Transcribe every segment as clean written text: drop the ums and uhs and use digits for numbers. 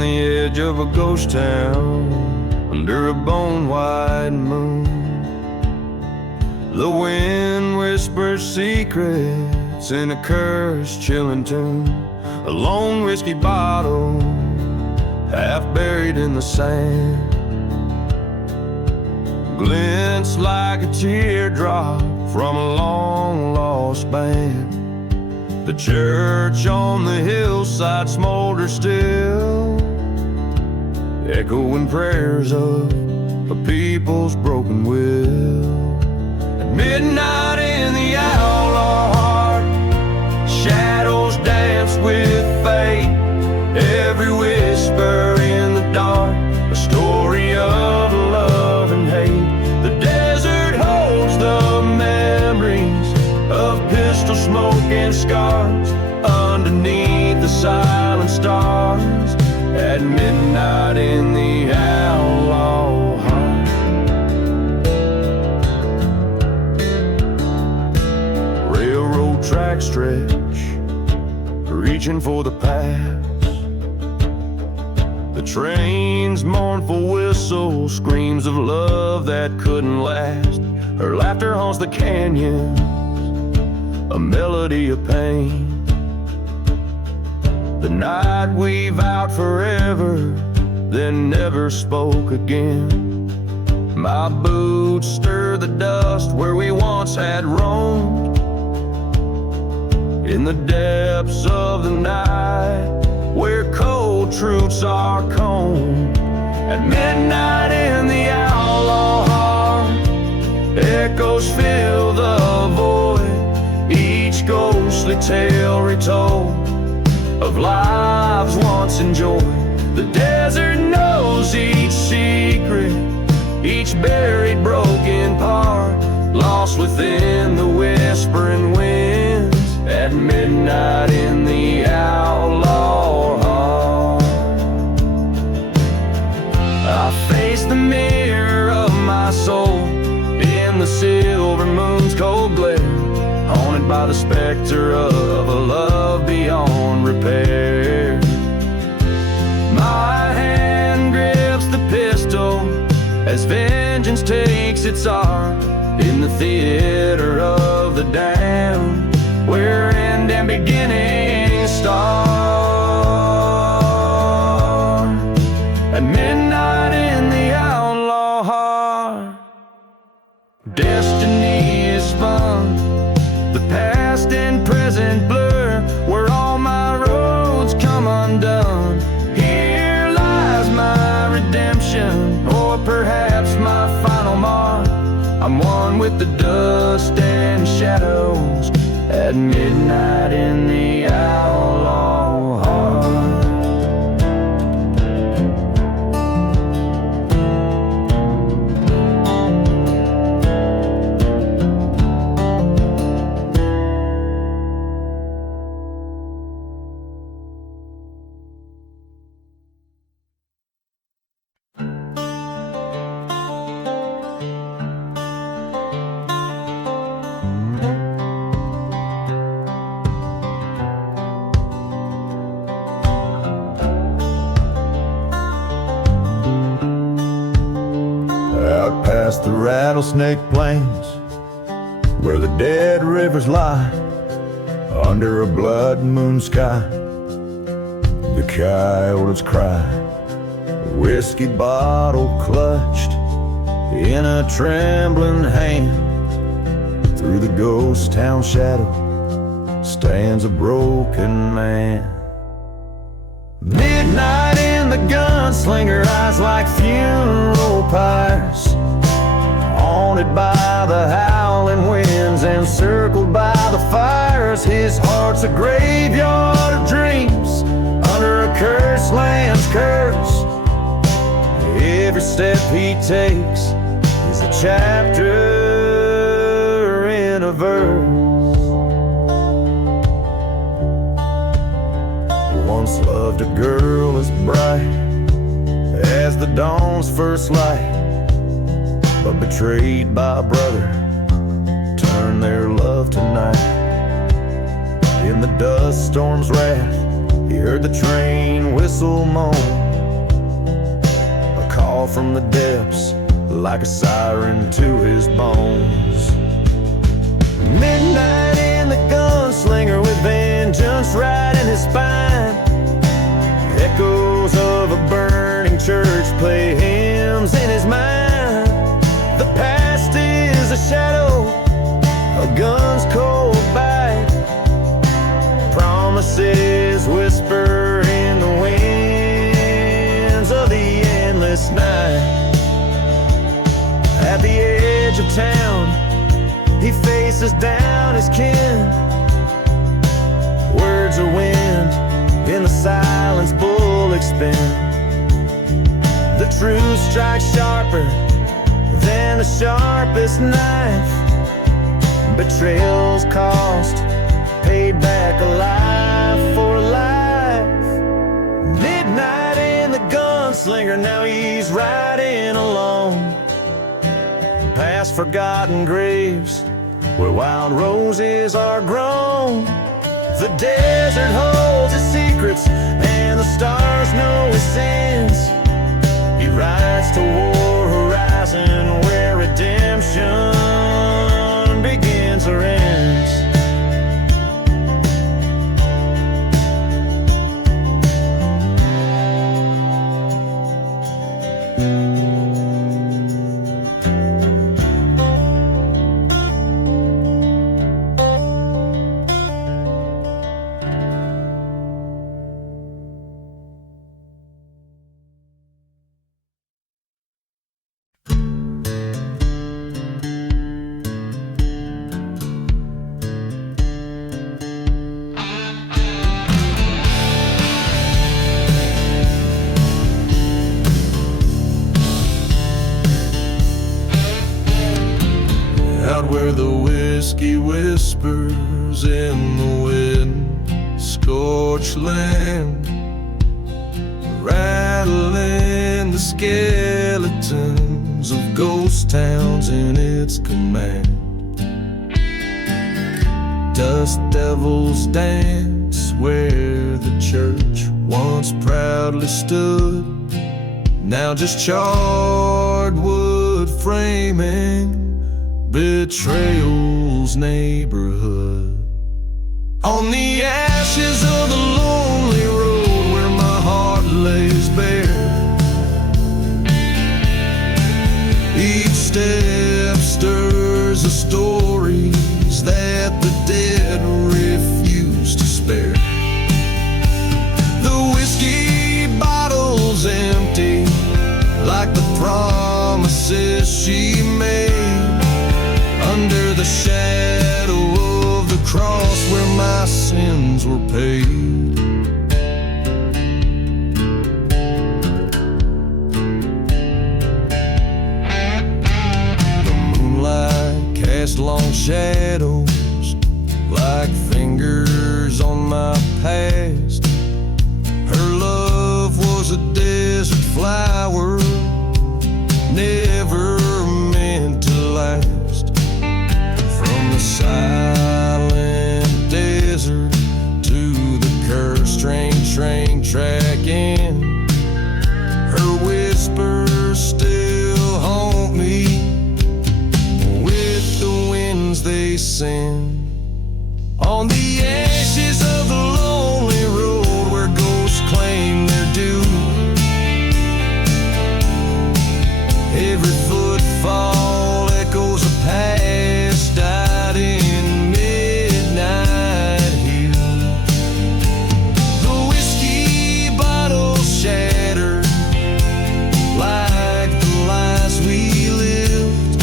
the edge of a ghost town, under a bone-white moon. The wind whispers secrets in a cursed, chilling tune. A lone whiskey bottle, half buried in the sand, glints like a teardrop from a long-lost band. The church on the hillside smolders still, echoing prayers of a people's broken will. At midnight in the outlaw heart, shadows dance with fate. Every whisper in the dark, a story of love and hate. The desert holds the memories of pistol smoke and scars underneath the silent stars. At midnight in the outlaw heart. Railroad track stretch, reaching for the past. The train's mournful whistle screams of love that couldn't last. Her laughter haunts the canyon, a melody of pain. The night we vowed forever, then never spoke again. My boots stir the dust where we once had roamed. In the depths of the night, where cold truths are combed. At midnight in the outlaw heart, echoes fill the void. Each ghostly tale retold of lives once enjoyed. The desert knows each secret, each buried broken part, lost within the whispering winds. At midnight in the outlaw heart, I face the mirror of my soul in the silver moon's cold glare, haunted by the specter of a love beyond repair. My hand grips the pistol as vengeance takes its art in the theater of the damned, where end and beginning start. At midnight in the outlaw heart, destiny is spun, the past and present blur, where all my roads come undone. Here lies my redemption, or perhaps my final mark. I'm one with the dust and shadows. At midnight in the outlaw heart. The rattlesnake plains, where the dead rivers lie, under a blood moon sky, the coyotes cry. A whiskey bottle clutched in a trembling hand, through the ghost town shadow stands a broken man. Midnight in the gunslinger, eyes like funeral pyres, haunted by the howling winds, encircled by the fires. His heart's a graveyard of dreams, under a cursed land's curse. Every step he takes is a chapter in a verse. Once loved a girl as bright as the dawn's first light, but betrayed by a brother, turned their love to night. In the dust storm's wrath, he heard the train whistle moan, from the depths, like a siren to his bones. Midnight in the gunslinger with vengeance right in his spine. Echoes of a burning church play hymns in his mind. The past is a shadow, a gun's cold bite. Promises whisper in the winds of the endless night. At the edge of town, he faces down his kin. Words are wind, in the silence bullets spin. The truth strikes sharper than the sharpest knife. Betrayal's cost, paid back alive for life. Midnight in the gunslinger, now he's riding alone past forgotten graves where wild roses are grown. The desert holds his secrets and the stars know his sins. He rides toward horizon where redemption begins or ends. Where the whiskey whispers in the wind, scorched land, rattling the skeletons of ghost towns in its command. Dust devils dance where the church once proudly stood, now just charred wood framing betrayal's neighborhood. On the ashes of the lonely road where my heart lays bare, each step stirs the stories that the dead refuse to spare. The whiskey bottle's empty, like the promises she made, under the shadow of the cross where my sins were paid. The moonlight cast long shadows like fingers on my past. Her love was a desert flower, never meant to last. Silent desert to the cursed train tracking. Her whispers still haunt me with the winds they send. On the ashes of the lonely road where ghosts claim their due, every footfall echoes a past died in midnight hill. The whiskey bottles shattered like the lies we lived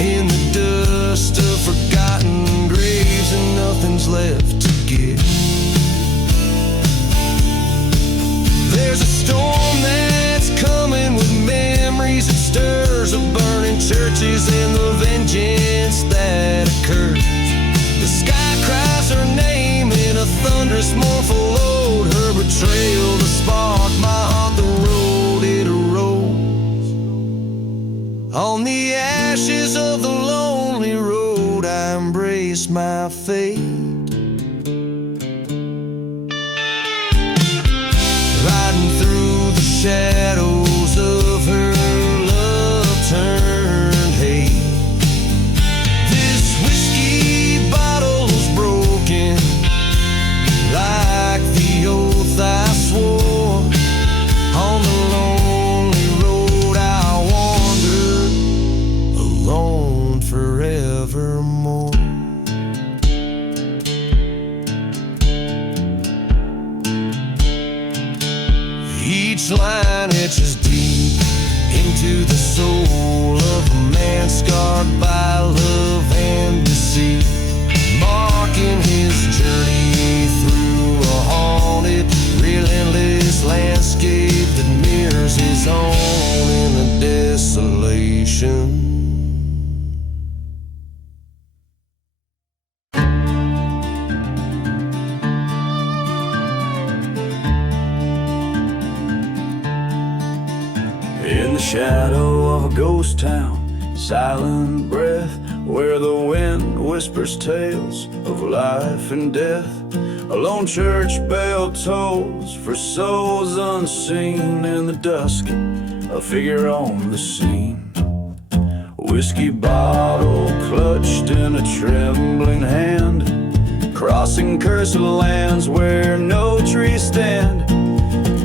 in the dust of forgotten graves, and nothing's left to give. There's a storm that's coming with memories that stirs of burning churches and the vengeance that occurs. The sky cries her name in a thunderous mournful ode. Her betrayal, the spark, my heart, the road it erodes. On the ashes of the lonely road I embrace my fate, riding through the shadows of her marred by love and deceit, marking his journey through a haunted, relentless landscape that mirrors his own in the desolation. In the shadow of a ghost town, silent breath, where the wind whispers tales of life and death, a lone church bell tolls for souls unseen. In the dusk, a figure on the scene, whiskey bottle clutched in a trembling hand, crossing cursed lands where no trees stand.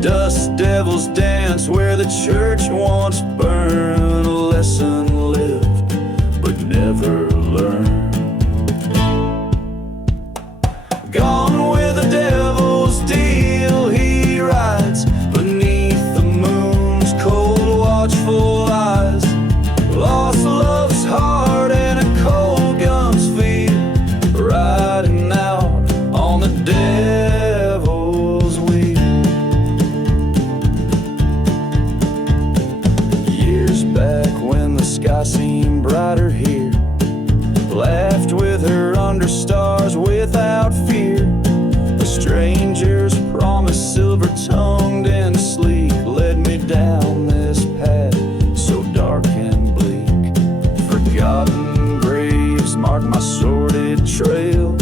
Dust devils dance where the church once burned, a lesson lived but never learned. Gone with the devil's deal, he rides beneath the moon's cold watchful eyes. Lost love's heart and a cold gun's feel, riding out on the devil's wheel. Back when the sky seemed brighter here, laughed with her under stars without fear. A stranger's promise, silver-tongued and sleek, led me down this path so dark and bleak. Forgotten graves marked my sordid trail,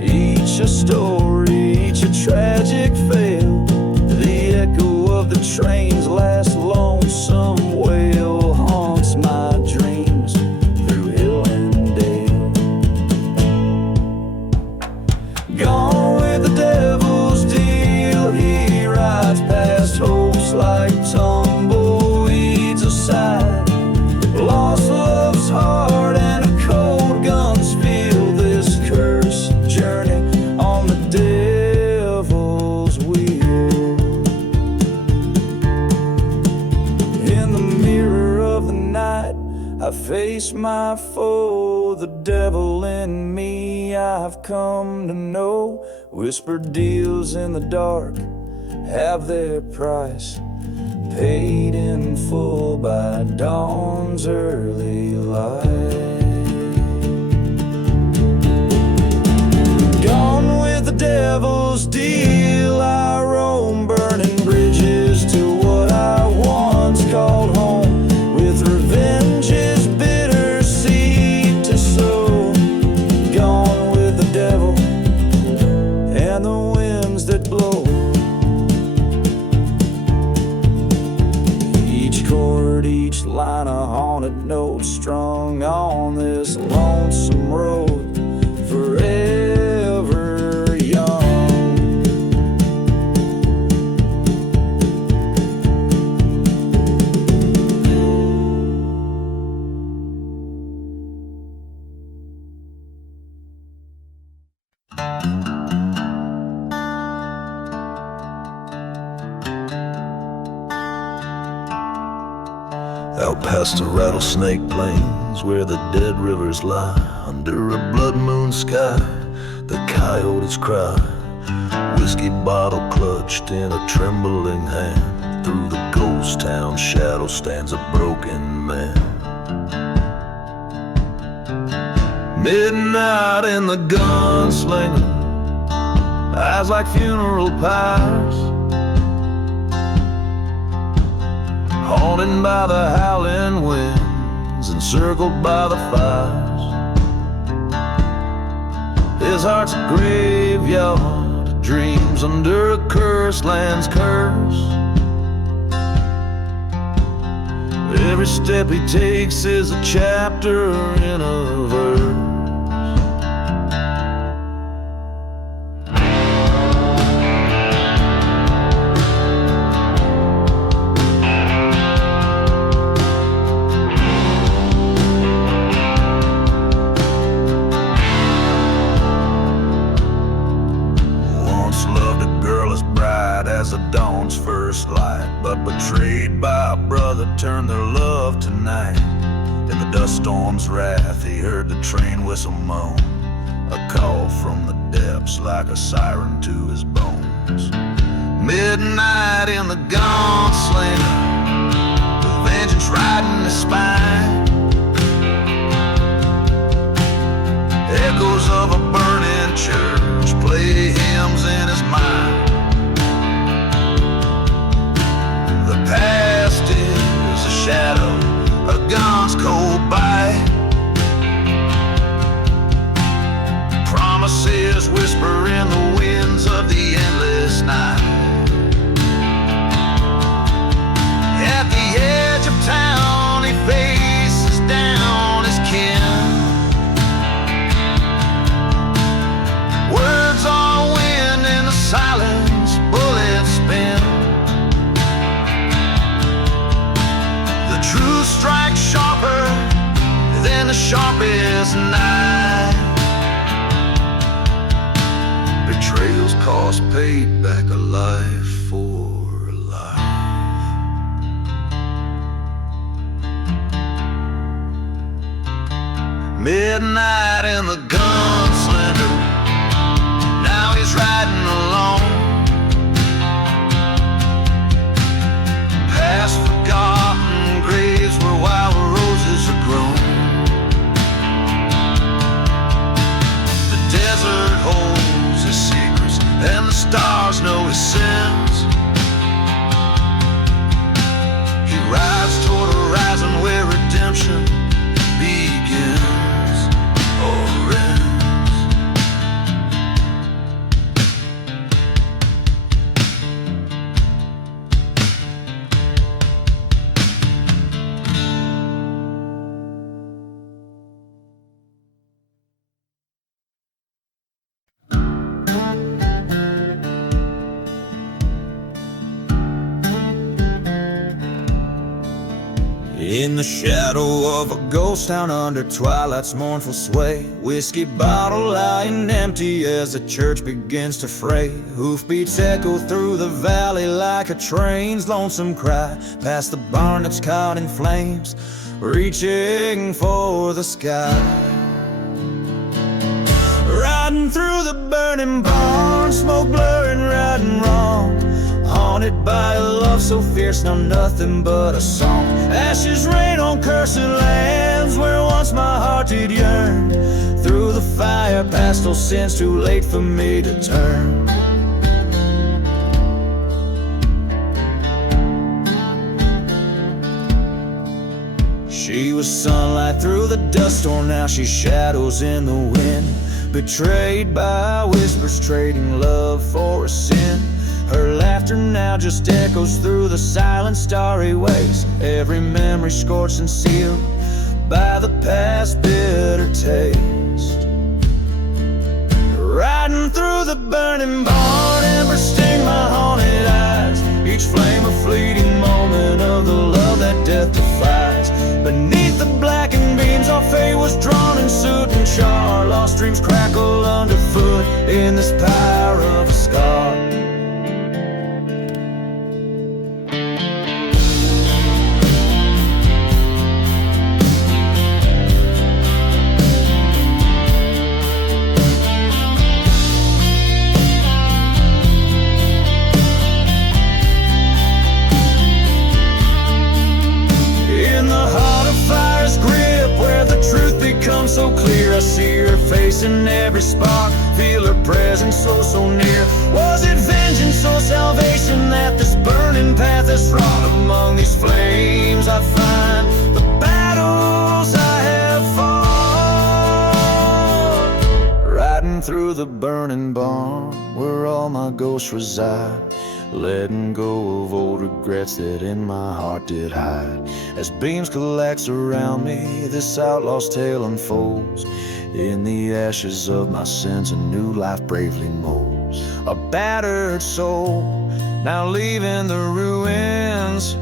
each a story, each a tragic fail. The echo of the train's last lonesome wail haunts my dreams through hill and dale. Gone with the devil's deal, he rides past hopes like tumbleweeds aside. Lost love's heart and a cold gun's feel, this cursed journey on the devil's wheel. In the mirror of the night, I face my foe, the devil in me I've come to know. Whispered deals in the dark have their price, paid in full by dawn's early light. Gone with the devil's deal, I roam burning bridges to what I once called home, with revenge's bitter seed to sow. Gone with the devil and the winds that blow. Each chord, each line a haunted note, strung on this lonesome road, forever young. Out past the rattlesnake plains where the dead rivers lie, under a blood moon sky the coyotes cry. Whiskey bottle clutched in a trembling hand, through the ghost town shadow stands a broken man. Midnight in the Gunslinger, eyes like funeral pyres, haunted by the howling winds, encircled by the fires. His heart's a graveyard, dreams under a cursed land's curse. Every step he takes is a chapter in a verse. As the dawn's first light, but betrayed by a brother, turned their love to night. In the dust storm's wrath, he heard the train whistle moan, a call from the depths like a siren to his bones. Midnight in the Gunslinger, the vengeance riding his spine. Echoes of a burning church play hymns in his mind. The past is a shadow, a gun's cold bite. Promises whisper in the winds of the endless night. At the edge of town he faces down his kin. Words are wind in the silence, bullets spin. The truth strikes sharper than the sharpest knife. Betrayals cost payback, a life for a life. Midnight in the Gunslinger, now he's riding alone. Past forgotten graves where wild roses are grown. The desert holds his secrets and the stars know his sins. He rides toward a horizon where redemption begins or ends. In the shadow of a ghost town under twilight's mournful sway, whiskey bottle lying empty as the church begins to fray. Hoofbeats echo through the valley like a train's lonesome cry, past the barn that's caught in flames, reaching for the sky. Riding through the burning barn, smoke blurring right and wrong, haunted by a love so fierce, now nothing but a song. Ashes rain on cursed lands where once my heart did yearn. Through the fire past those sins, too late for me to turn. She was sunlight through the dust storm, now she's shadows in the wind. Betrayed by whispers, trading love for a sin. Her laughter now just echoes through the silent starry ways. Every memory scorched and sealed by the past bitter taste. Riding through the burning barn, embers sting my haunted eyes. Each flame a fleeting moment of the love that death defies. Beneath the blackened beams our fate was drawn in soot and char. Lost dreams crackle underfoot in this pyre of a scar. Becomes so clear, I see her face in every spark, feel her presence so near. Was it vengeance or salvation that this burning path has wrought? Among these flames I find the battles I have fought. Riding through the burning barn where all my ghosts reside, letting go of old regrets that in my heart did hide. As beams collapse around me, this outlaw's tale unfolds. In the ashes of my sins, a new life bravely molds. A battered soul, now leaving the ruins,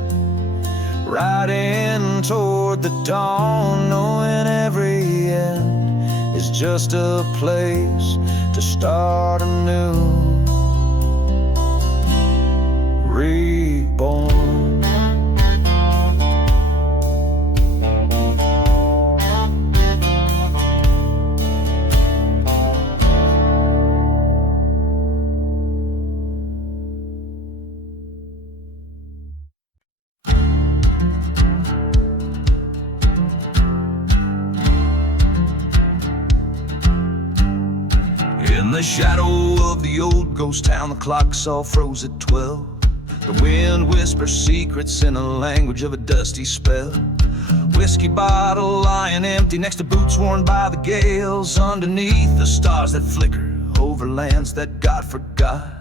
riding toward the dawn, knowing every end is just a place to start anew. Reborn. In the shadow of the old ghost town, the clocks all froze at 12. The wind whispers secrets in the language of a dusty spell. Whiskey bottle lying empty next to boots worn by the gales, underneath the stars that flicker over lands that God forgot.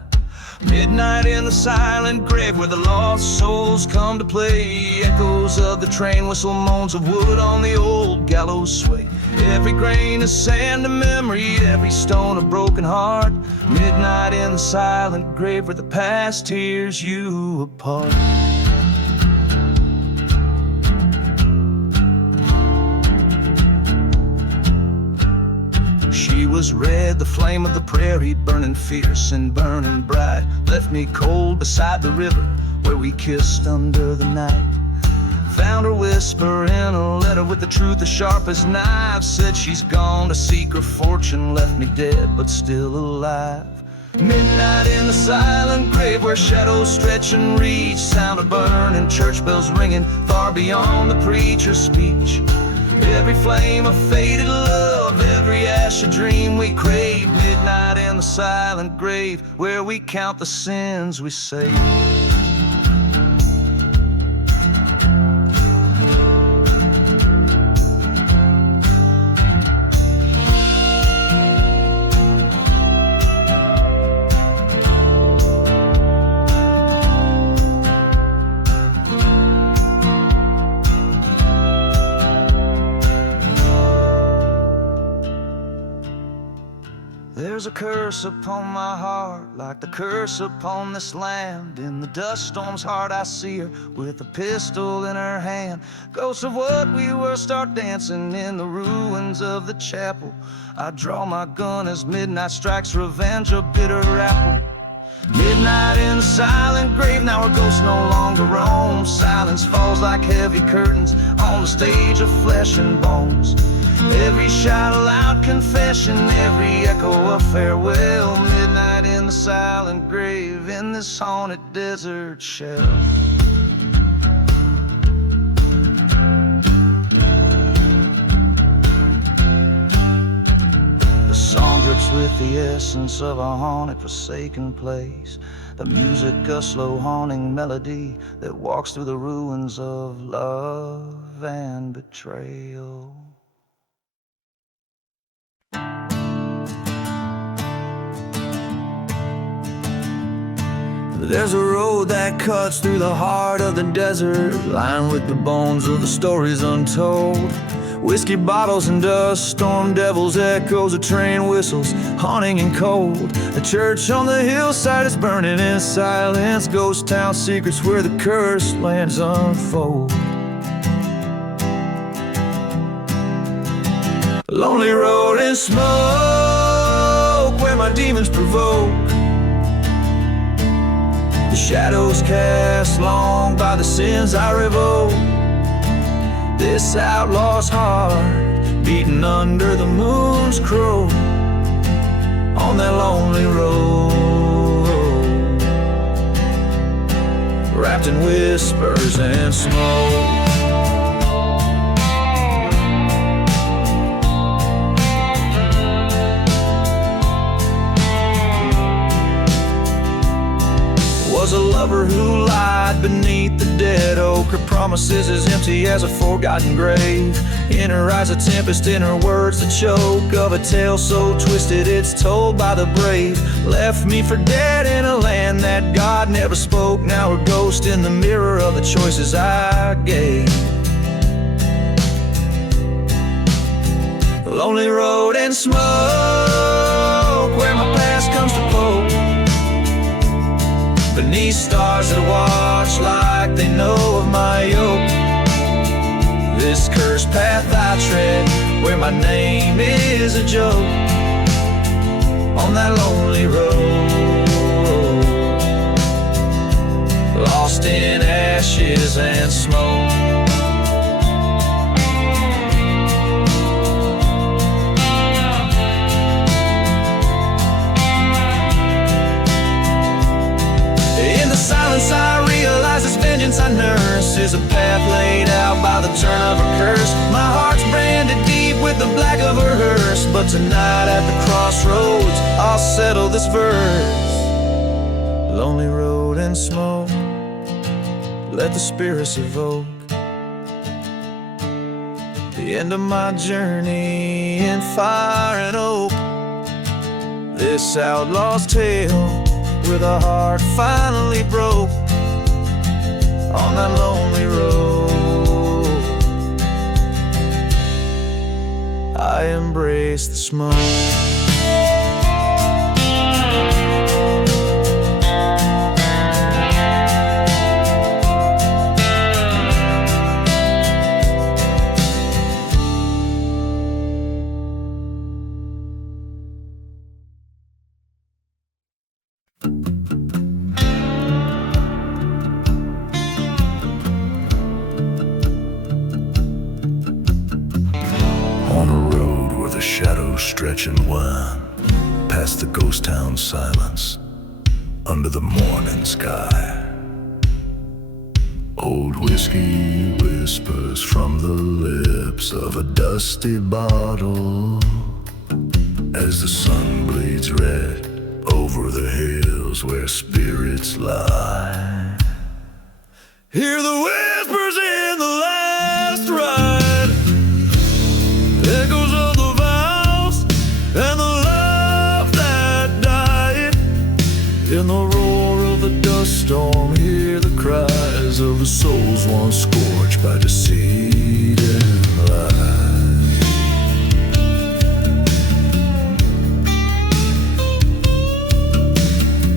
Midnight in the silent grave where the lost souls come to play. Echoes of the train whistle, moans of wood on the old gallows sway. Every grain of sand a memory, every stone a broken heart. Midnight in the silent grave where the past tears you apart. She was red, the flame of the prairie, burning fierce and burning bright. Left me cold beside the river where we kissed under the night. Found her whisper in a letter with the truth as sharp as knives. Said she's gone to seek her fortune, left me dead but still alive. Midnight in the silent grave where shadows stretch and reach. Sound of burning church bells ringing far beyond the preacher's speech. Every flame a faded love, every ash a dream we crave. Midnight in the silent grave where we count the sins we save. There's a curse upon my heart, like the curse upon this land. In the dust storm's heart I see her, with a pistol in her hand. Ghosts of what we were start dancing in the ruins of the chapel. I draw my gun as midnight strikes, revenge a bitter apple. Midnight in the silent grave, now our ghosts no longer roam. Silence falls like heavy curtains on the stage of flesh and bones. Every shout a loud confession, every echo a farewell. Midnight in the silent grave, in this haunted desert shell. The song drips with the essence of a haunted, forsaken place. The music a slow haunting melody that walks through the ruins of love and betrayal. There's a road that cuts through the heart of the desert, lined with the bones of the stories untold. Whiskey bottles and dust, storm devils, echoes of train whistles, haunting and cold. The church on the hillside is burning in silence, ghost town secrets where the cursed lands unfold. Lonely road and smoke where my demons provoke. The shadows cast long by the sins I revoke. This outlaw's heart beating under the moon's crow on that lonely road, wrapped in whispers and smoke. Was a lover who lied beneath the dead oak. Her promises as empty as a forgotten grave. In her eyes a tempest, in her words the choke of a tale so twisted it's told by the brave. Left me for dead in a land that God never spoke. Now her ghost in the mirror of the choices I gave. Lonely road and smoke where my past comes to poke. Beneath stars that watch like they know of my yoke. This cursed path I tread, where my name is a joke, on that lonely road, lost in ashes and smoke. Silence I realize this vengeance I nurse is a path laid out by the turn of her curse. My heart's branded deep with the black of her hearse, but tonight at the crossroads I'll settle this verse. Lonely road and smoke, let the spirits evoke the end of my journey in fire and oak. This outlaw's tale, where the heart finally broke on that lonely road. I embrace the smoke. Stretch and wind past the ghost town silence under the morning sky. Old whiskey whispers from the lips of a dusty bottle as the sun bleeds red over the hills where spirits lie. Hear the whispers in the last ride, echoes of the vows and the love that died. In the roar of the dust storm, hear the cries of the souls once scorched by deceit and lie.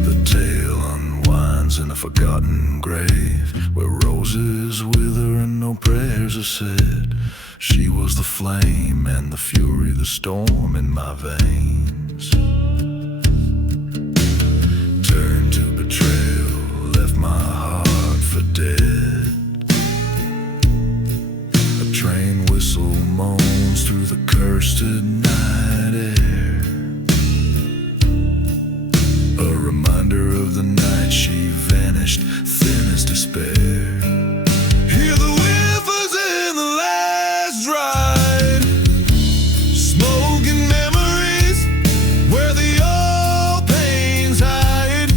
The tale unwinds in a forgotten grave where roses wither and no prayers are said. She was the flame and the fury, the storm in my veins. Turned to betrayal, left my heart for dead. A train whistle moans through the cursed night air, a reminder of the night she vanished, thin as despair. Hear the whiffers in the last ride, smoke and memories where the old pains hide.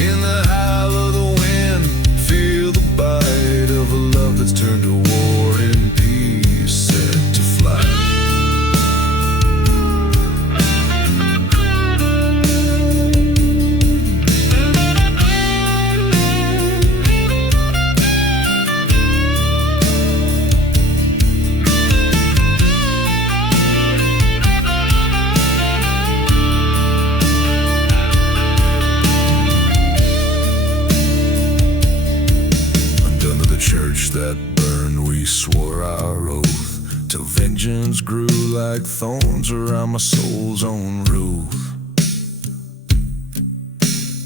In the howl of the wind, feel the bite of a love that's turned to war in peace, set to flight. Undone to the church that burned, we swore our oath, till vengeance grew like thorns around my soul's own roof.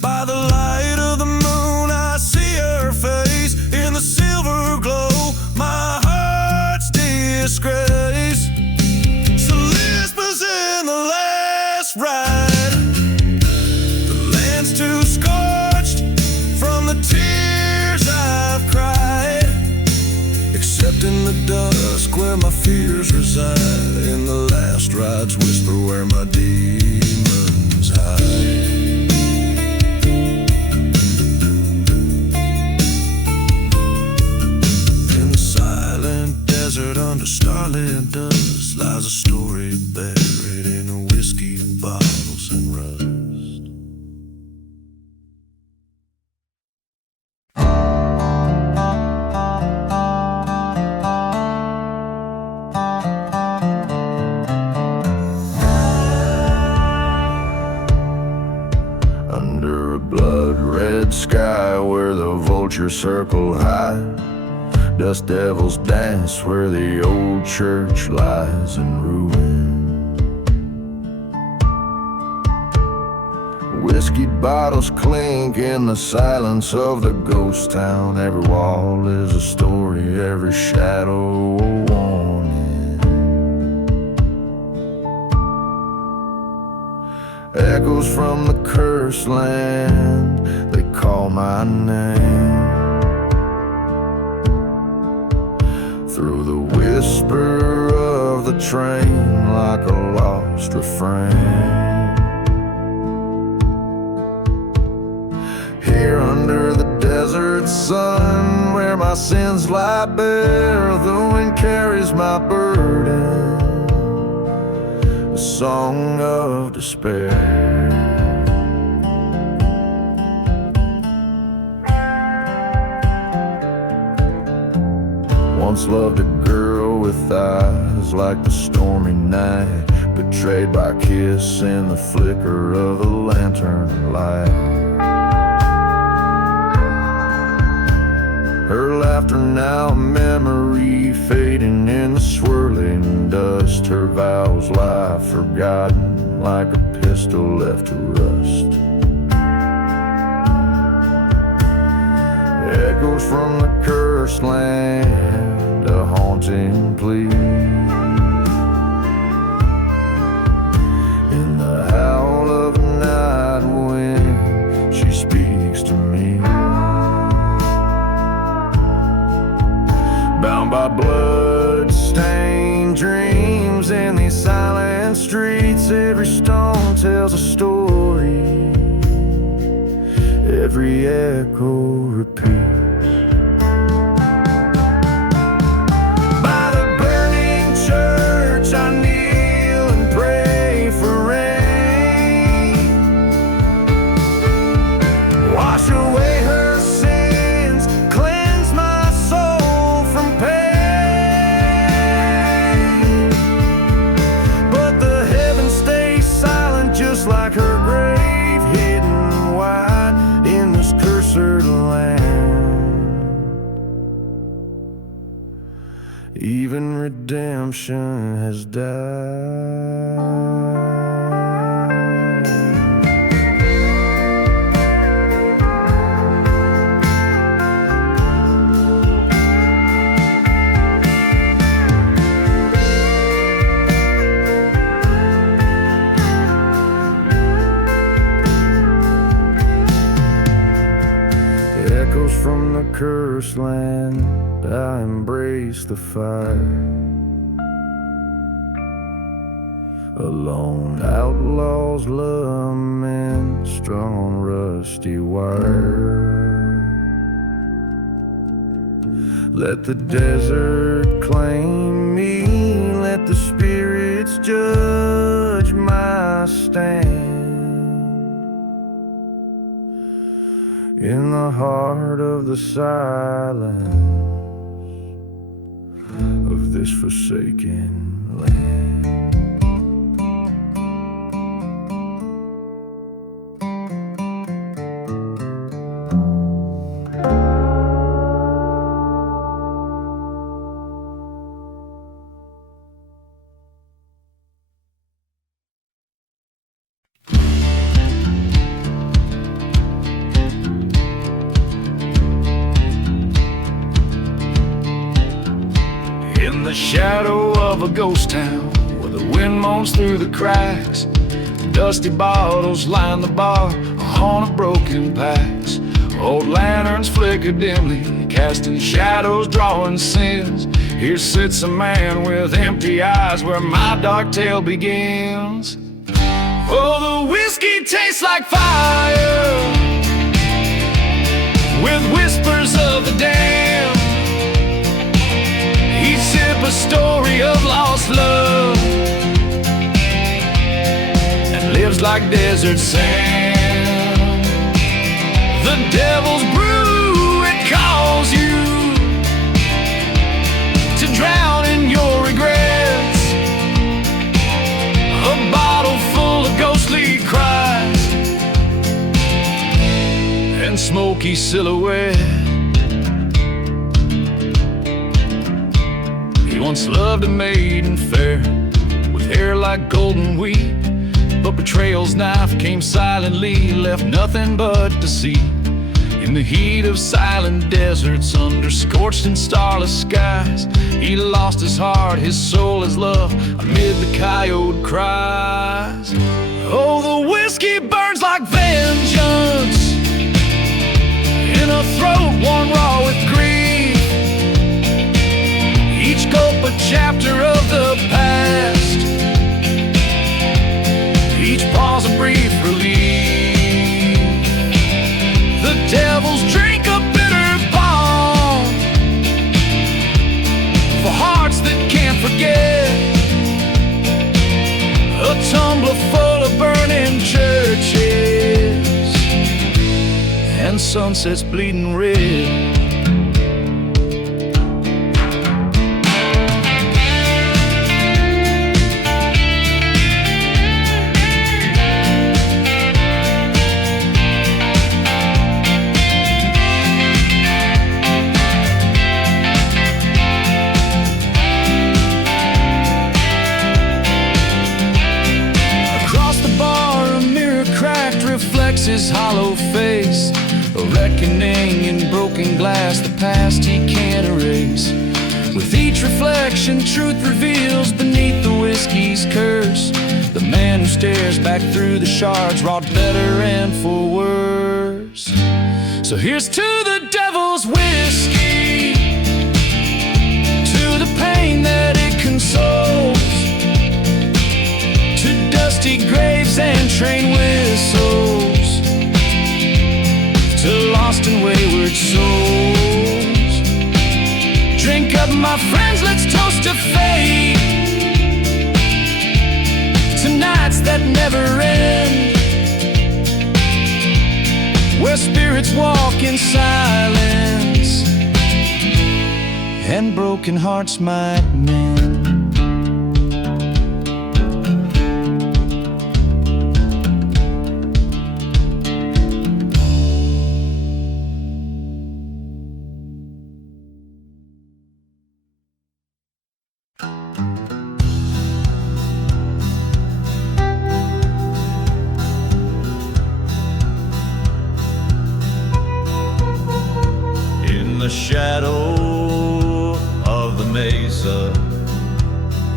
By the light of the moon, I see her face in the silver glow, my heart's disgrace. So whispers in the last ride, the land's too scorched from the tears I've cried, except in the dusk where my fears reside. In the last ride's whisper where my demons hide. In the silent desert under starlit dust lies a story buried in whiskey bottles and rust. Under a blood-red sky where the vultures circle high, dust devils dance where the old church lies in ruin. Whiskey bottles clink in the silence of the ghost town. Every wall is a story, every shadow a warning. Echoes from the cursed land, they call my name. Through the whisper of the train like a lost refrain. my sins lie bare, the wind carries my burden, a song of despair. Once loved a girl with eyes like the stormy night, betrayed by a kiss in the flicker of a lantern light. Her laughter now a memory, fading in the swirling dust. Her vows lie forgotten like a pistol left to rust. Echoes from the cursed land, a haunting plea. In the howl of the night wind, she speaks to me. Bound by blood-stained dreams in these silent streets, every stone tells a story, every echo repeats. By the burning church I kneel and pray for rain. Wash away her sins, cleanse my soul from pain. But the heavens stay silent, just like her grave, hidden wide in this cursed land. Even redemption has died. Echoes from the cursed land, I embrace the fire. A lone outlaw's lament strung on rusty wire. Let the desert claim me, let the spirits judge my stand. In the heart of the silence of this forsaken land. The shadow of a ghost town where the wind moans through the cracks. Dusty bottles line the bar, a haunt of broken packs. Old lanterns flicker dimly, casting shadows, drawing sins. Here sits a man with empty eyes where my dark tale begins. Oh, the whiskey tastes like fire, with whispers of the damned. Each sip a story of lost love that lives like desert sand. The devil's brew, it calls you to drown in your regrets. A bottle full of ghostly cries and smoky silhouette. Once loved a maiden fair with hair like golden wheat, but betrayal's knife came silently, left nothing but deceit. In the heat of silent deserts, under scorched and starless skies, he lost his heart, his soul, his love, amid the coyote cries. Oh, the whiskey burns like vengeance in a throat worn raw with grief. Each gulp a chapter of the past, each pause a brief relief. The devil's drink a bitter balm forget. A tumbler full of burning churches and sunsets bleeding red. His hollow face, a reckoning in broken glass, the past he can't erase. With each reflection, truth reveals beneath the whiskey's curse. The man who stares back through the shards wrought better and for worse. So here's to the devil's whiskey, to the pain that it consoles, to dusty graves and train whistles, to lost and wayward souls. Drink up, my friends, let's toast to fate, to nights that never end, where spirits walk in silence and broken hearts might mend. The shadow of the mesa,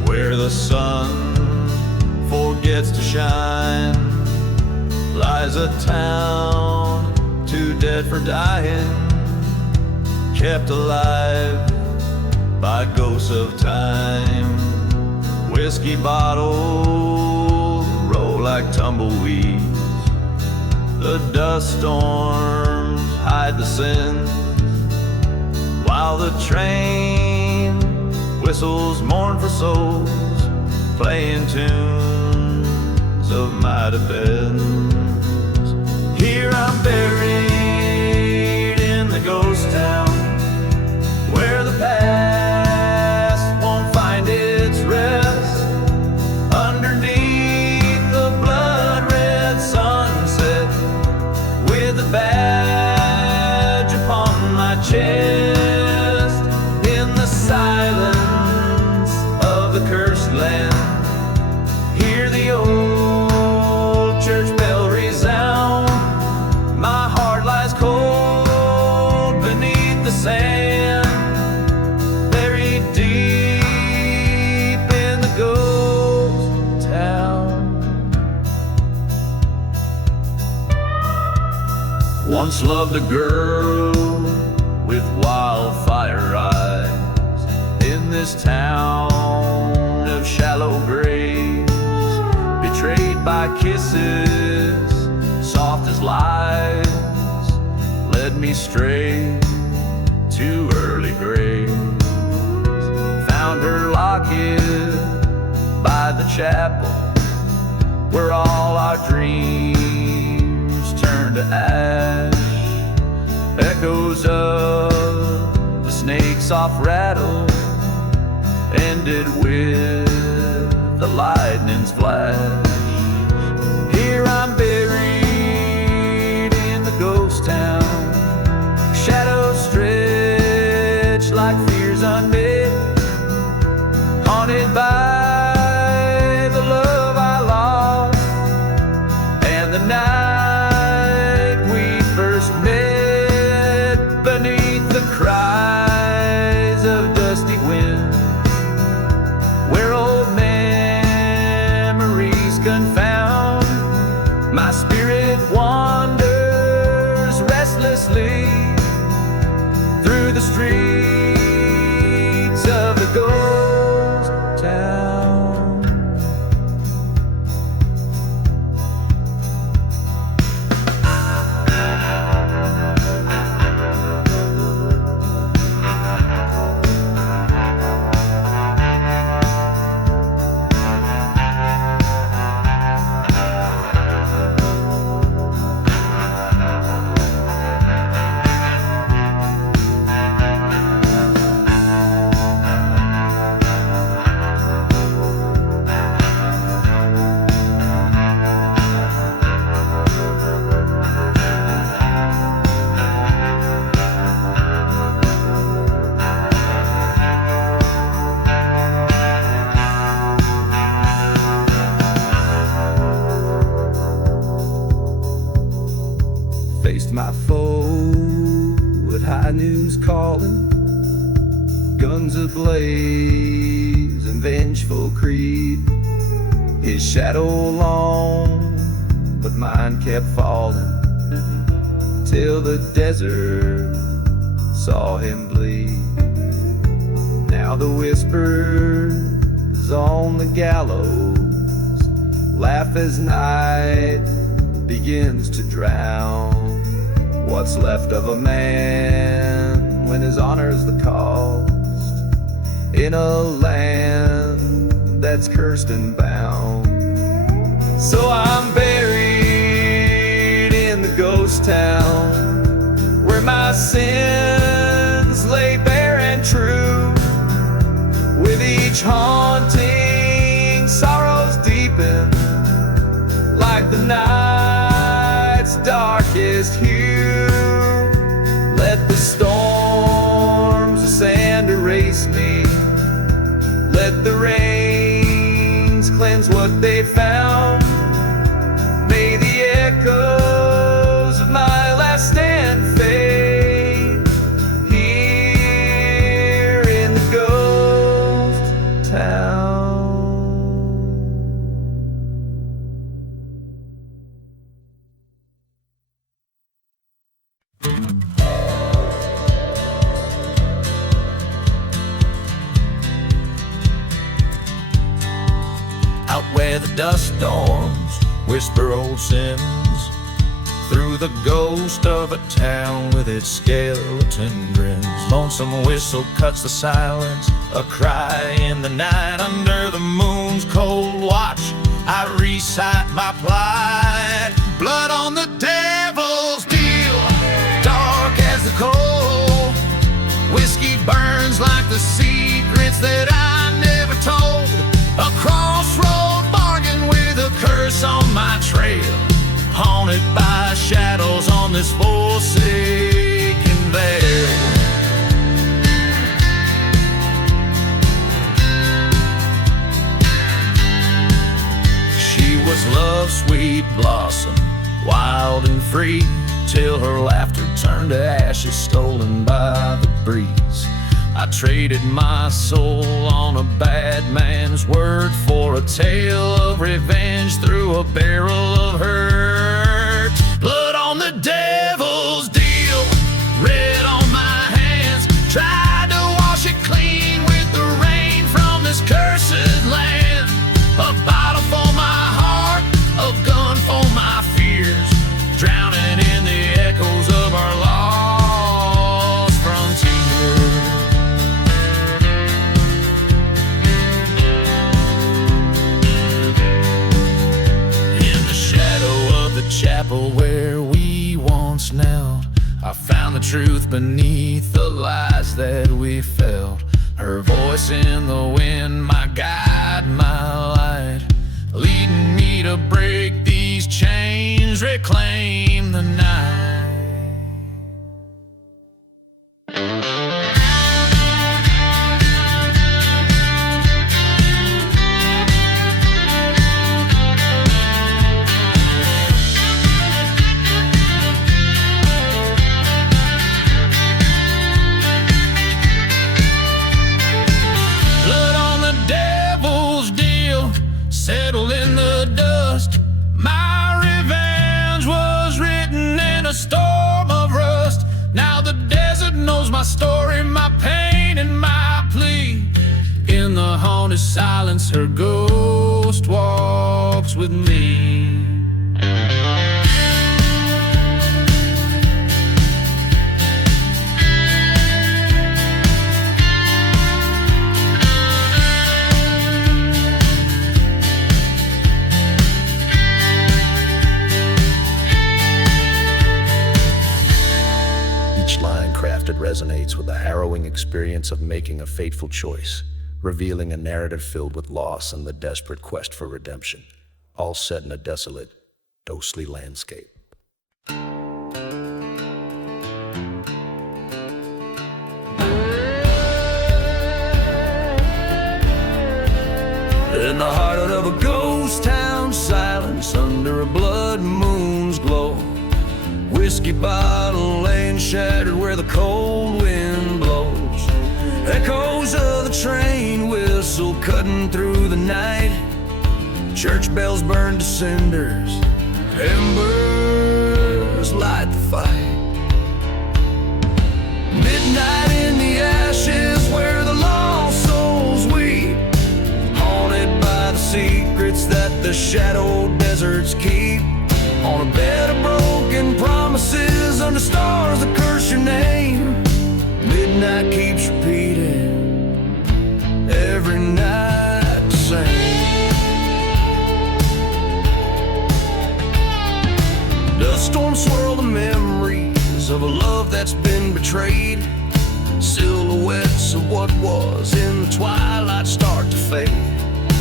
where the sun forgets to shine, lies a town too dead for dying, kept alive by ghosts of time. Whiskey bottles roll like tumbleweeds, the dust storms hide the sins, while the train whistles mourn for souls, playing tunes of mighty bends. Here I'm buried in the ghost town, where the past won't find its rest, underneath the blood-red sunset, with a badge upon my chest. Silence of the cursed land, hear the old church bell resound. My heart lies cold beneath the sand, buried deep in the ghost town. Once loved a girl with wildfire eyes, in this town of shallow graves, betrayed by kisses soft as lies, led me straight to early graves. Found her locket by the chapel, where all our dreams turned to ash. Echoes of the snake's soft rattle ended with the lightning's flash. Here I'm buried in the ghost town, shadows stretch like fears unmet, haunted by the love I lost, and the night we first met, beneath the cries of dusty wind, where old memories confound. My spirit wanders restlessly through the streets of the ghost town. is calling, guns ablaze and vengeful creed. His shadow long, but mine kept falling, till the desert saw him bleed. Now the whispers on the gallows laugh as night begins to drown what's left of a man when his honor's the cost in a land that's cursed and bound. So I'm buried in the ghost town where my sins lay bare and true. With each haunting, sorrows deepen like the night's darkest hue. Let the storms of sand erase me, let the rains cleanse what they found. May the echoes of my last stand fade here in the ghost town. Out where the dust storms whisper old sins, through the ghost of a town with its skeleton grins. Lonesome whistle cuts the silence, a cry in the night. Under the moon's cold watch, I recite my plight. Blood on the devil's deal, dark as the coal. Whiskey burns like the secrets that I never told. A crossroad bargain with a curse on my trail, haunted by shadows on this forsaken vale. She was love's sweet blossom, wild and free, till her laughter turned to ashes stolen by the breeze. I traded my soul on a bad man's word for a tale of revenge through a barrel of hurt. Blood on the devil's deal, red on my hands. Tried to wash it clean with the rain from this cursed land. A bottle for my heart, a gun for my fears, drowning in the echoes of our lost frontier. Chapel where we once knelt, I found the truth beneath the lies that we felt. Her voice in the wind, my guide, my light, leading me to break these chains, reclaim the night. Settled in the dust, my revenge was written in a storm of rust. Now the desert knows my story, my pain and my plea. In the haunted silence, her ghost walks with me. Resonates with the harrowing experience of making a fateful choice, revealing a narrative filled with loss and the desperate quest for redemption, all set in a desolate, ghostly landscape. In the heart of a ghost town, silence under a blood moon's glow. Whiskey bottle laying shattered where the cold wind echoes of the train whistle cutting through the night. Church bells burn to cinders, embers light the fight. Midnight in the ashes where the lost souls weep, haunted by the secrets that the shadow deserts keep. On a bed of broken promises under stars that curse your name, midnight keeps repeating every night the same. Dust storms swirl the memories of a love that's been betrayed. Silhouettes of what was in the twilight start to fade.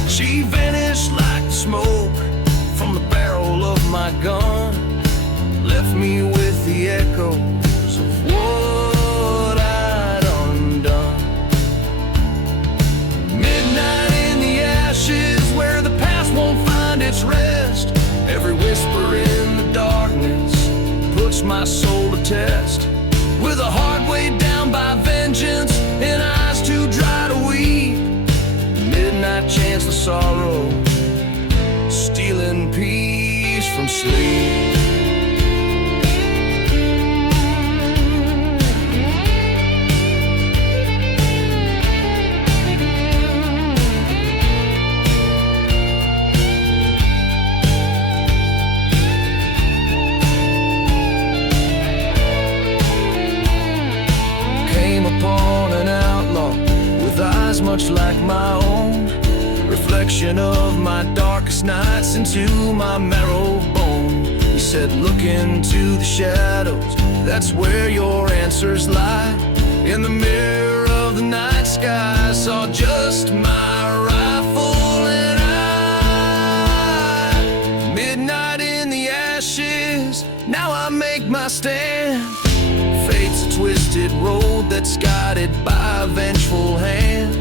She vanished like the smoke from the barrel of my gun, left me with the echoes of what I'd undone. Midnight in the ashes where the past won't find its rest. Every whisper in the darkness puts my soul to test. With a heart weighed down by vengeance and eyes too dry to weep, midnight chants the sorrow, stealing peace from sleep. Came upon an outlaw with eyes much like my own, reflection of my darkest nights into my marrow bone. He said, look into the shadows, that's where your answers lie. In the mirror of the night sky I saw just my rifle and I. Midnight in the ashes, now I make my stand. Fate's a twisted road that's guided by a vengeful hand.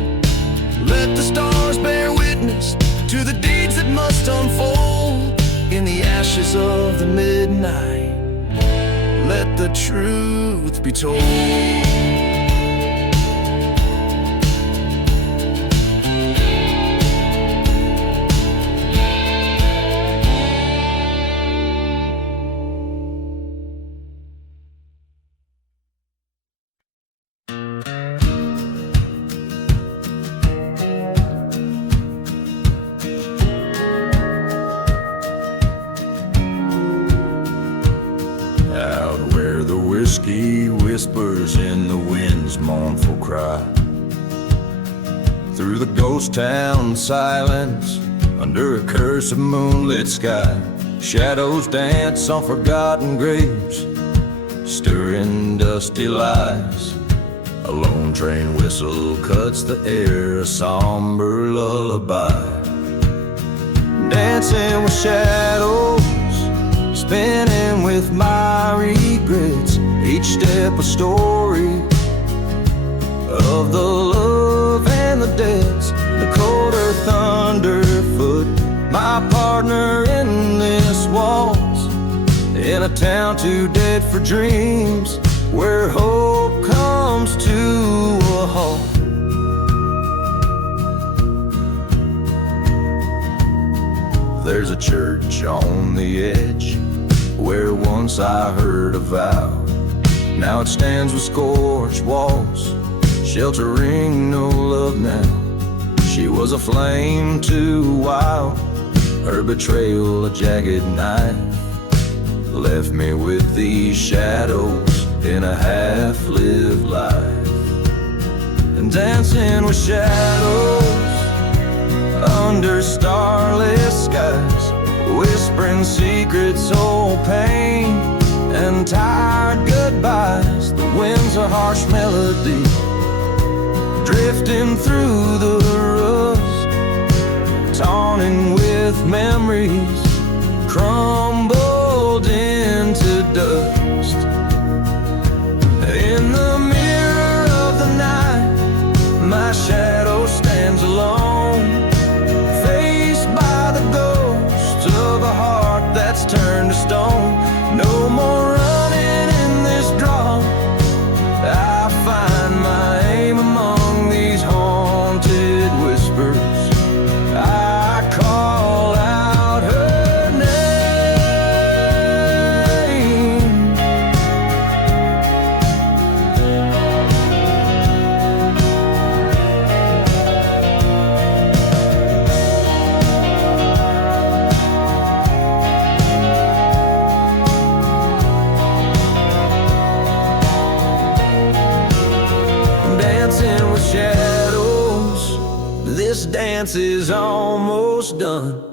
Let the stars bear witness to the deeds that must unfold. In the ashes of the midnight, let the truth be told. Whiskey whispers in the wind's mournful cry. Through the ghost town silence, under a curse of moonlit sky, shadows dance on forgotten graves, stirring dusty lies. A lone train whistle cuts the air, a somber lullaby. Dancing with shadows, spinning with my regrets, each step a story of the love and the debts. The Colter thunderfoot, my partner in this waltz, in a town too dead for dreams, where hope comes to a halt. There's a church on the edge where once I heard a vow. Now it stands with scorched walls, sheltering no love now. She was a flame too wild, her betrayal a jagged knife, left me with these shadows in a half-lived life. And dancing with shadows under starless skies, whispering secrets, old pain and tired goodbyes. The wind's a harsh melody, drifting through the rust, taunting with memories crumbled into dust. In the mirror of the night, my shadow stands alone, faced by the ghost of a heart that's turned to stone. No more running in this draw, I find my aim among the dance is almost done.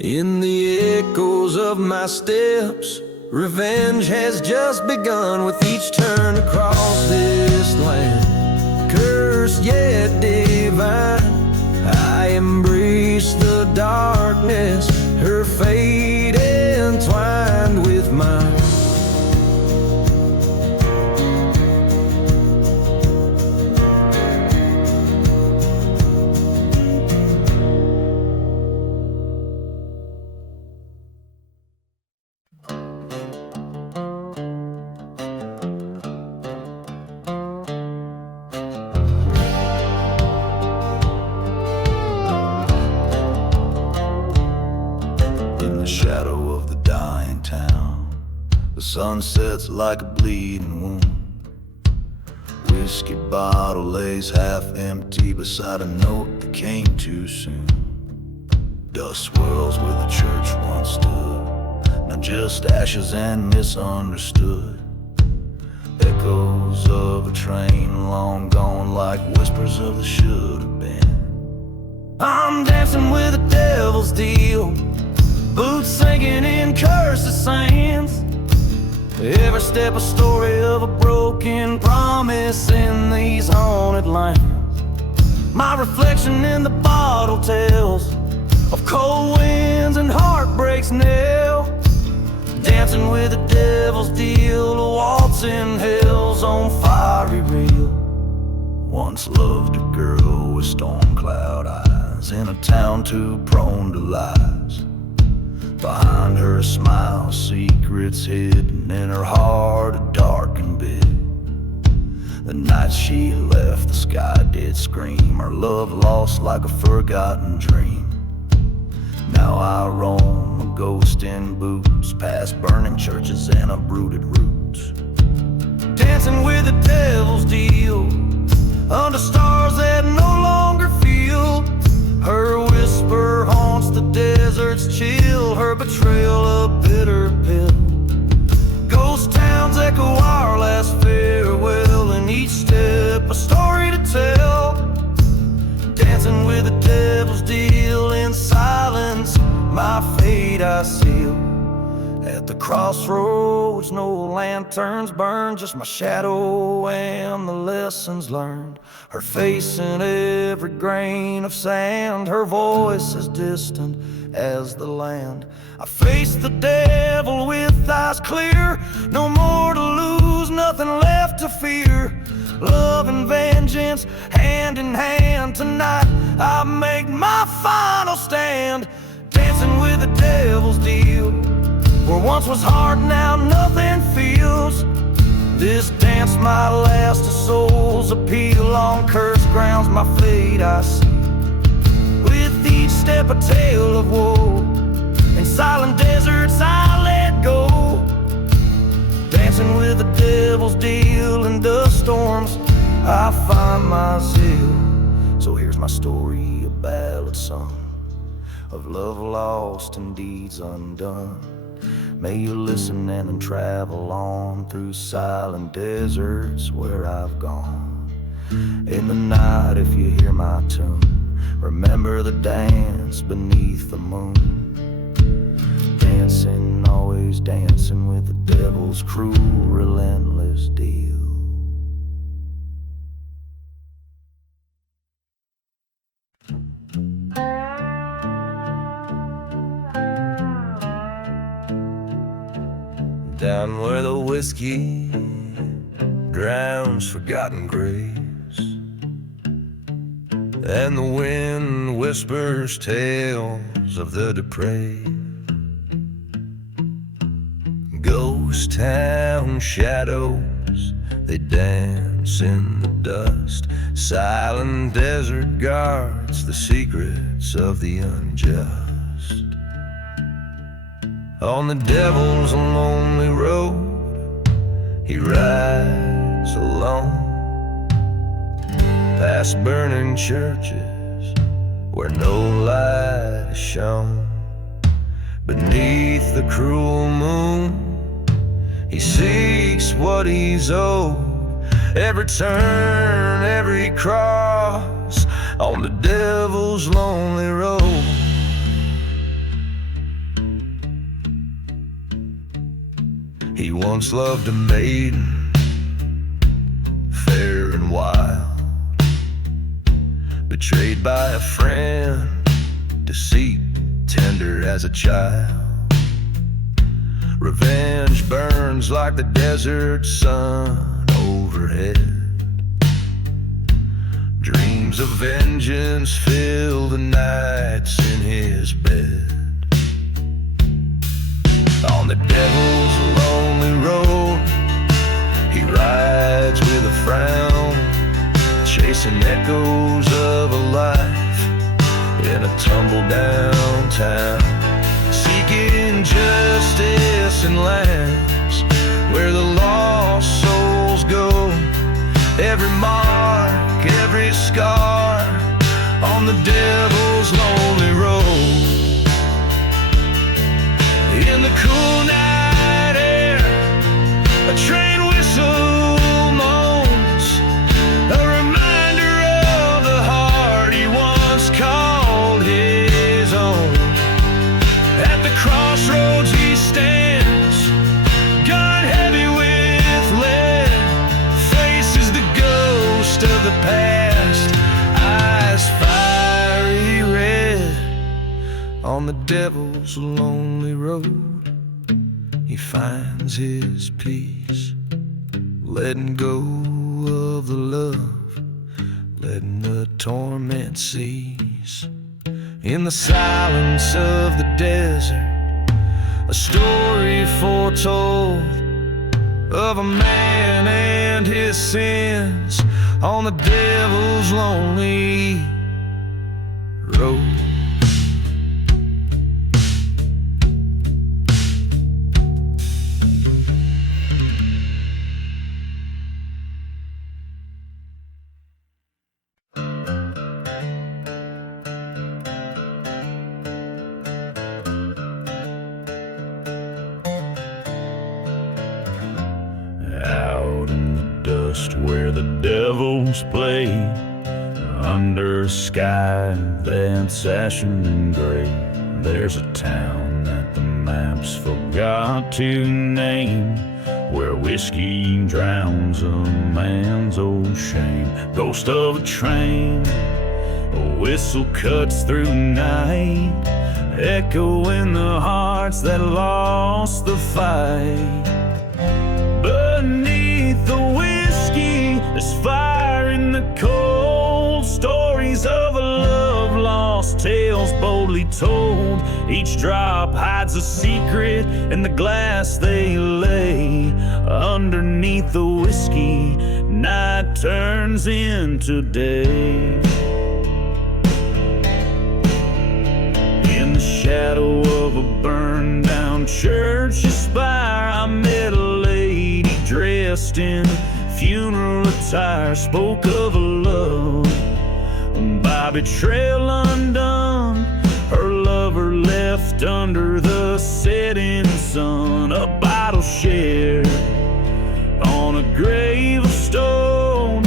In the echoes of my steps, revenge has just begun. With each turn across this land, cursed yet divine, I embrace the darkness, her fate entwined with mine. The sun sets like a bleeding wound. Whiskey bottle lays half empty beside a note that came too soon. Dust swirls where the church once stood, now just ashes and misunderstood. Echoes of a train long gone, like whispers of the should have been. I'm dancing with the devil's deal, boots sinking in cursed sands. Every step a story of a broken promise in these haunted lands. My reflection in the bottle tells of cold winds and heartbreak's knell. Dancing with the devil's deal, a waltz in hell's on fiery reel. Once loved a girl with storm cloud eyes, in a town too prone to lies. Behind her smile, secrets hidden in her heart, a darkened bit. The night she left, the sky did scream, her love lost like a forgotten dream. Now I roam, a ghost in boots, past burning churches and uprooted roots. Dancing with the devil's deal, under stars that no longer feel. Her whisper haunts the desert's chill, her betrayal a bitter pill. Ghost towns echo our last farewell, and each step a story to tell. Dancing with the devil's deal, in silence my fate I seal. At the crossroads no lanterns burn, just my shadow and the lessons learned. Her face in every grain of sand, her voice as distant as the land. I face the devil with eyes clear, no more to lose, nothing left to fear. Love and vengeance, hand in hand, tonight I make my final stand. Dancing with the devil's deal, where once was heart, now nothing feels. This dance my last, a soul's appeal. On cursed grounds my fate I see, with each step a tale of woe. In silent deserts I let go, dancing with the devil's deal. In dust storms I find my zeal. So here's my story, a ballad sung, of love lost and deeds undone. May you listen and then travel on through silent deserts where I've gone. In the night if you hear my tune, remember the dance beneath the moon. Dancing, always dancing with the devil's cruel, relentless deal. Down where the whiskey drowns forgotten grace, and the wind whispers tales of the depraved. Ghost town shadows, they dance in the dust. Silent desert guards the secrets of the unjust. On the devil's lonely road, he rides alone, past burning churches where no light is shown. Beneath the cruel moon, he seeks what he's owed. Every turn, every cross, on the devil's lonely road. He once loved a maiden, fair and wild, betrayed by a friend, deceit tender as a child. Revenge burns like the desert sun overhead. Dreams of vengeance fill the nights in his bed. On the devil's lonely road, he rides with a frown, chasing echoes of a life in a tumble-down town, seeking justice in lands where the lost souls go. Every mark, every scar on the devil's lonely road. In the cool night air, a train whistle moans, a reminder of the heart he once called his own. At the crossroads he stands, gun heavy with lead, faces the ghost of the past, eyes fiery red. On the devil's lonely road, he finds his peace, letting go of the love, letting the torment cease. In the silence of the desert, a story foretold of a man and his sins on the devil's lonely road. Where the devils play, under a sky that's ashen and gray, there's a town that the maps forgot to name, where whiskey drowns a man's old shame. Ghost of a train, a whistle cuts through night, echoing the hearts that lost the fight. Beneath the whiskey, there's fire in the cold, stories of a love lost, tales boldly told. Each drop hides a secret in the glass they lay. Underneath the whiskey, night turns into day. In the shadow of a burned down church spire, I met a lady dressed in funeral attire, spoke of a love by betrayal undone, her lover left under the setting sun. A bottle shared on a grave of stone,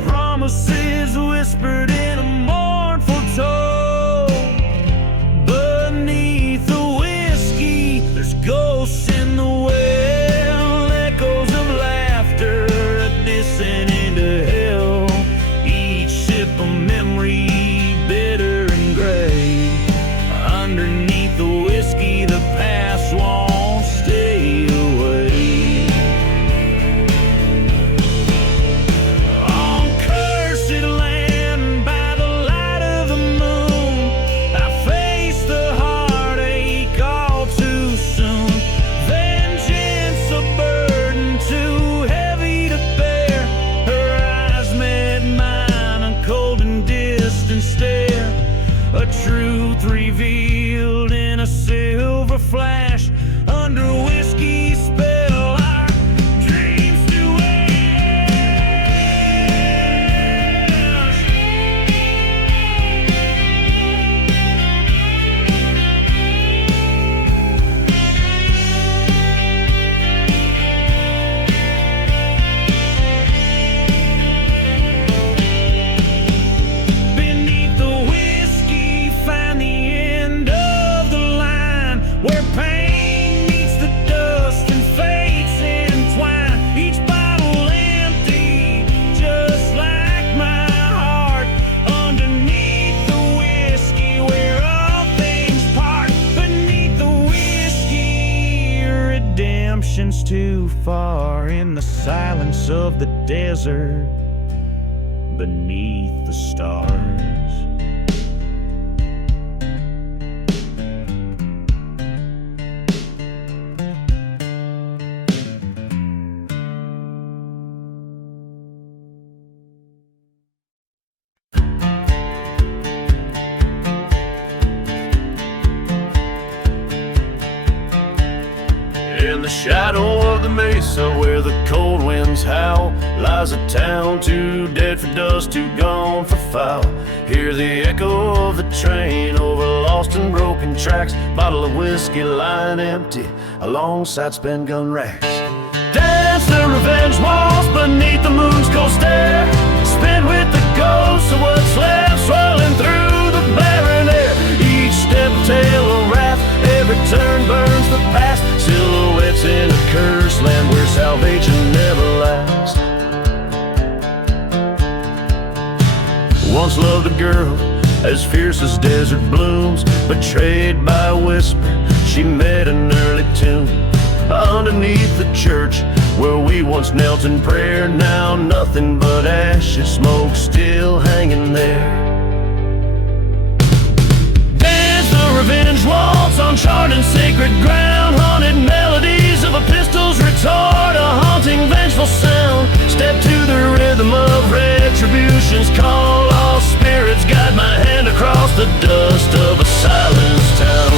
promises whispered in a mournful tone. Beneath the whiskey, there's ghosts in the well, echoes of laughter descend into hell. Each sip a memory bitter and gray. Underneath the whiskey, the past won't stay away. On cursed land by the light of the moon, I face the heartache all too soon. Vengeance a burden too heavy to bear. Her eyes met mine, a cold and distant stare. A truth revealed in a silver flash. Under whiskey spell, our dreams do ash. Beneath the seems too far in the silence of the desert beneath the stars. In the shadow of the mesa where the cold winds howl lies a town too dead for dust, too gone for foul. Hear the echo of the train over lost and broken tracks. Bottle of whiskey lying empty alongside spent gun racks. Dance the revenge waltz beneath the moon's cold stare. Spin with the ghosts of what's left, swirling through the barren air. Each step a tale of wrath, every turn burns the past. Silhouettes in a cursed land where salvation never lasts. Once loved a girl as fierce as desert blooms, betrayed by a whisper, she met an early tune. Underneath the church where we once knelt in prayer, now nothing but ashes, smoke still hanging there. Revenge waltz on charred and sacred ground. Haunted melodies of a pistol's retort, a haunting vengeful sound. Step to the rhythm of retribution's call. All spirits guide my hand across the dust of a silenced town.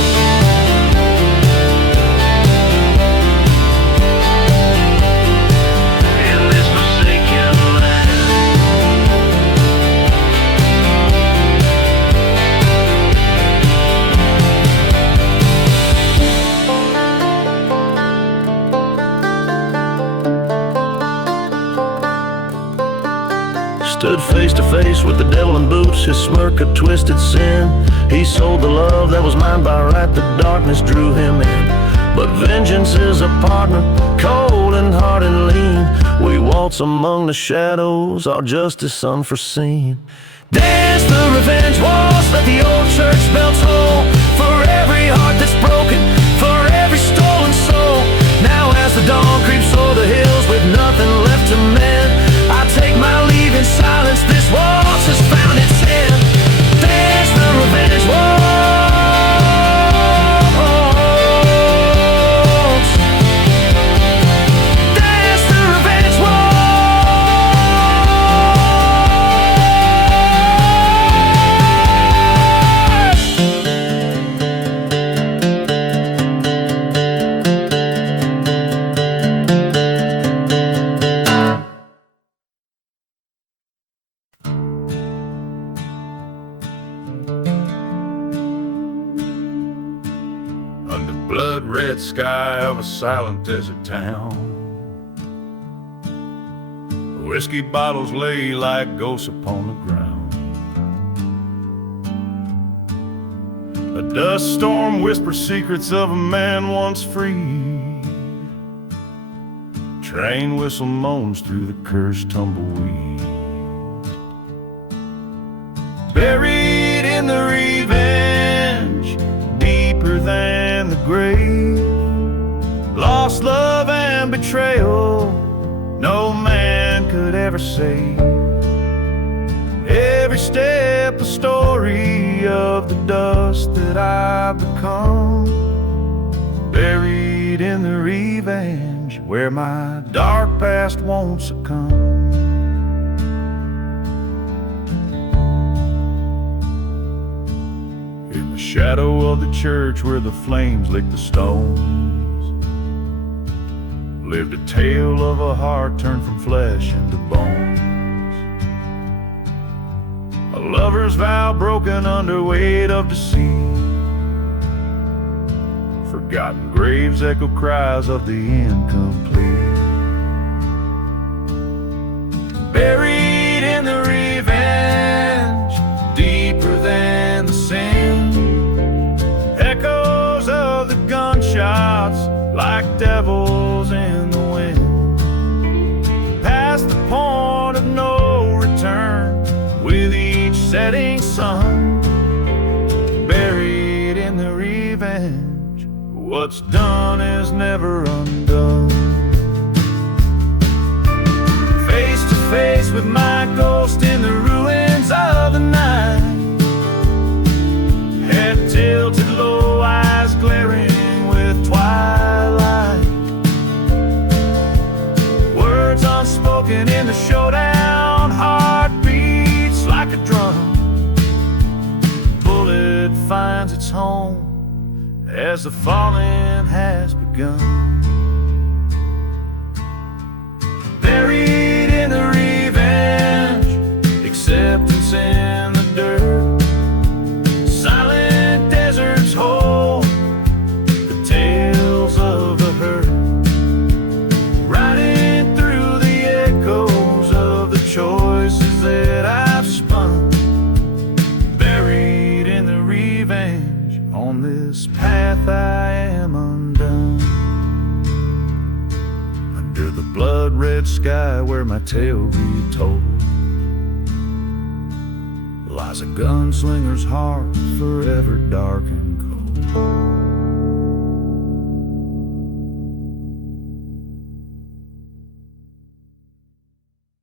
Stood face to face with the devil in boots, his smirk a twisted sin. He sold the love that was mine by right, the darkness drew him in. But vengeance is a partner, cold and hard and lean. We waltz among the shadows, our justice unforeseen. Dance the revenge waltz, let the old church bells toll. For every heart that's broken, for every stolen soul. Now as the dawn creeps o'er the hills with nothing left to mend, I take my leave in silence, this waltz has found its end. There's the revenge waltz. There's the revenge blood-red sky of a silent desert town. Whiskey bottles lay like ghosts upon the ground. A dust storm whispers secrets of a man once free. Train whistle moans through the cursed tumbleweed. Buried in the revenge, deeper than the grave. Lost love and betrayal, no man could ever save. Every step a story of the dust that I've become. Buried in the revenge, where my dark past won't succumb. In the shadow of the church where the flames lick the stones, lived a tale of a heart turned from flesh into bones. A lover's vow broken under weight of deceit. Forgotten graves echo cries of the incomplete. Buried in the revenge, deeper than the sin. Echoes of the gunshots like devils in the wind. Past the point of no return with each setting sun. Buried in the revenge, What's done is never undone. Face to face with my ghost in the ruins of the night. Head tilted low, eyes glaring with twilight. Words unspoken in the showdown, heart beats like a drum. Bullet finds its home as the falling has begun. Buried in the revenge, acceptance in the dirt. Silent deserts hold the tales of the hurt. Riding through the echoes of the choices that I've spun. Buried in the revenge, on this path I am undone. Under the blood-red sky where my tale retold lies a gunslinger's heart, forever dark and cold.